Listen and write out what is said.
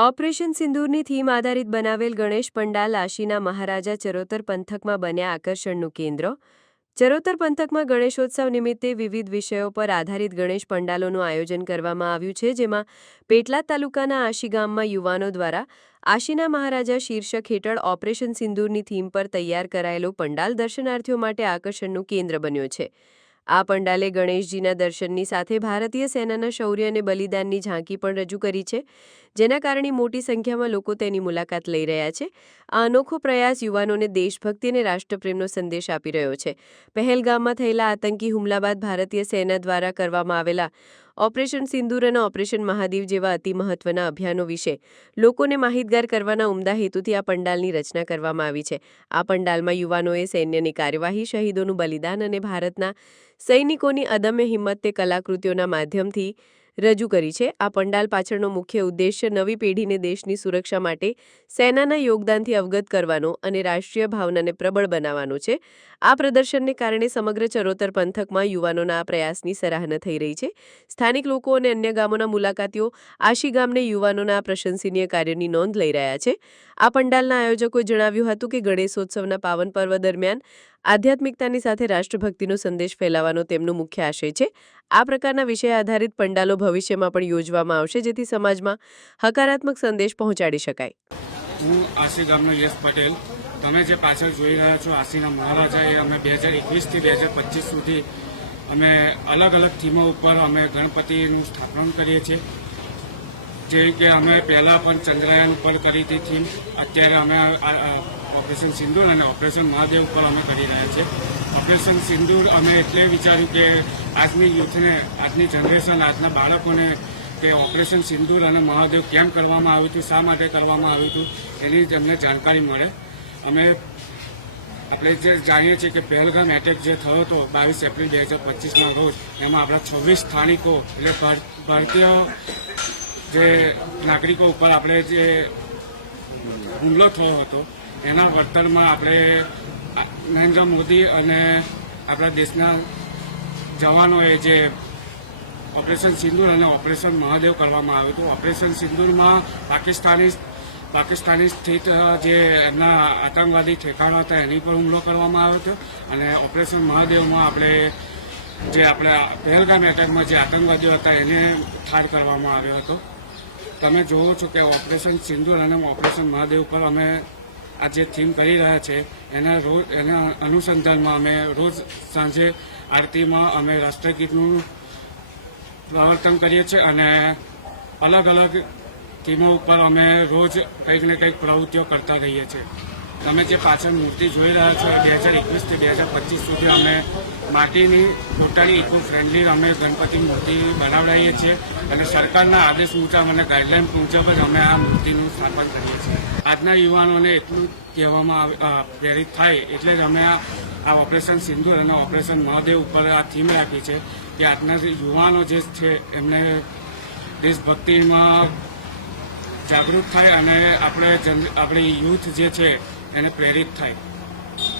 Operation સિંદૂરની theme આધારિત બનાવેલ ગણેશ પંડાલ આશીના મહારાજા ચરોતર પંથકમાં બન્યા આકર્ષણનું કેન્દ્ર. ચરોતર પંથકમાં ગણેશોત્સવ નિમિત્તે વિવિધ વિષયો પર આધારિત ગણેશ પંડાલોનું આયોજન કરવામાં આવ્યું છે, જેમાં પેટલાદ તાલુકાના આશી ગામમાં યુવાનો દ્વારા આશીના મહારાજા શીર્ષક હેઠળ ઓપરેશન સિંદૂરની થીમ પર તૈયાર કરાયેલો પંડાલ દર્શનાર્થીઓ માટે આકર્ષણનું કેન્દ્ર બન્યો છે. આ પંડાલે ગણેશજીના દર્શનની સાથે ભારતીય સેનાના શૌર્ય અને બલિદાનની ઝાંકી પણ રજૂ કરી છે, જેના કારણે મોટી સંખ્યામાં લોકો તેની મુલાકાત લઈ રહ્યા છે. આ અનોખો પ્રયાસ યુવાનોને દેશભક્તિ અને રાષ્ટ્રપ્રેમનો સંદેશ આપી રહ્યો છે. પહેલગામમાં થયેલા આતંકી હુમલા બાદ ભારતીય સેના દ્વારા કરવામાં આવેલા ઓપરેશન સિંદૂર અને ઓપરેશન મહાદેવ જેવા અતિ મહત્વના અભિયાનો વિશે લોકોને માહિતગાર કરવાના ઉમદા હેતુથી આ પંડાલની રચના કરવામાં આવી છે. આ પંડાલમાં યુવાનોએ સૈન્યની કાર્યવાહી, શહીદોનું બલિદાન અને ભારતના સૈનિકોની અદમ્ય હિંમત તે કલાકૃતિઓના માધ્યમથી રજૂ કરી છે. આ પંડાલ પાછળનો મુખ્ય ઉદ્દેશ્ય નવી પેઢીને દેશની સુરક્ષા માટે સેનાના યોગદાનથી અવગત કરવાનો અને રાષ્ટ્રીય ભાવનાને પ્રબળ બનાવવાનો છે. આ પ્રદર્શનને કારણે સમગ્ર ચરોતર પંથકમાં યુવાનોના આ પ્રયાસની સરાહના થઈ રહી છે. સ્થાનિક લોકો અને અન્ય ગામોના મુલાકાતીઓ આશી ગામને યુવાનોના આ પ્રશંસનીય કાર્યની નોંધ લઈ રહ્યા છે. આ પંડાલના આયોજકોએ જણાવ્યું હતું કે ગણેશોત્સવના પાવન પર્વ દરમિયાન આધ્યાત્મિકતાની સાથે રાષ્ટ્રભક્તિનો સંદેશ ફેલાવવાનો તેમનો મુખ્ય આશય છે. આ પ્રકારના વિષય આધારિત પંડાલો ભવિષ્યમાં પણ યોજવામાં આવશે, જેથી સમાજમાં હકારાત્મક સંદેશ પહોંચાડી શકાય. હું આશી ગામનો યશ પટેલ. તમે જે પાછળ જોઈ રહ્યા છો, આશીના મહારાજા અમે બે હજાર એકવીસથી બે હજાર પચીસ સુધી અમે અલગ અલગ થીમો ઉપર અમે ગણપતિનું સ્થાપન કરીએ છીએ. જેવી કે અમે પહેલાં પણ ચંદ્રયાન ઉપર કરી હતી થીમ અત્યારે અમે ઓપરેશન સિંદૂર અને ઓપરેશન મહાદેવ ઉપર અમે કરી રહ્યા છીએ. ઓપરેશન સિંદૂર અમે એટલે વિચાર્યું કે આજની યુથને, આજની જનરેશન આજના બાળકોને કે ઓપરેશન સિંદૂર અને મહાદેવ કેમ કરવામાં આવ્યું હતું, શા માટે કરવામાં આવ્યું હતું, એની તેમને જાણકારી મળે. અમે આપણે જે જાણીએ છીએ કે પહેલગામ એટેક જે થયો હતો બાવીસ એપ્રિલ બે હજાર પચીસના રોજ, એમાં આપણા છવ્વીસ સ્થાનિકો, એટલે ભારતીય જે નાગરિકો ઉપર આપણે જે હુમલો થયો હતો, એના વળતરમાં આપણે નરેન્દ્ર મોદી અને આપણા દેશના જવાનોએ જે ઓપરેશન સિંદૂર અને ઓપરેશન મહાદેવ કરવામાં આવ્યું હતું. ઓપરેશન સિંદૂરમાં પાકિસ્તાની પાકિસ્તાની સ્થિત જે એમના આતંકવાદી ઠેકાણા હતા, એની પર હુમલો કરવામાં આવ્યો હતો. અને ઓપરેશન મહાદેવમાં આપણે જે આપણે પહેલગામ એટેકમાં જે આતંકવાદીઓ હતા, એને ઠાર કરવામાં આવ્યો હતો. તમે જોવો છો કે ઓપરેશન સિંદુર અને ઓપરેશન મહાદેવ પર અમે આ જે થીમ કરી રહ્યા છે, એના રોજ એના અનુસંધાનમાં અમે રોજ સાંજે આરતીમાં અમે રાષ્ટ્રગીતનું પ્રવર્તન કરીએ છીએ અને અલગ અલગ થીમો ઉપર અમે રોજ કંઈક ને કંઈક પ્રવૃત્તિઓ કરતા રહીએ છીએ. તમે જે પાછળ મૂર્તિ જોઈ રહ્યા છો બે હજાર એકવીસથી બે હજાર પચીસ સુધી અમે માટીની, પોતાની ઇકો ફ્રેન્ડલી અમે ગણપતિ મૂર્તિ બનાવડાવીએ છીએ અને સરકારના આદેશ મુજબ અને ગાઈડલાઇન મુજબ જ અમે આ મૂર્તિનું સ્થાપન કરીએ છીએ. આજના યુવાનોને એટલું કહેવામાં પ્રેરિત થાય એટલે જ અમે આ આ ઓપરેશન સિંધુર અને ઓપરેશન મહાદેવ ઉપર આ થીમ રાખી છે કે આજના યુવાનો જે છે એમને દેશભક્તિમાં જાગૃત થાય અને આપણે આપણી યુથ જે છે એને પ્રેરિત થાય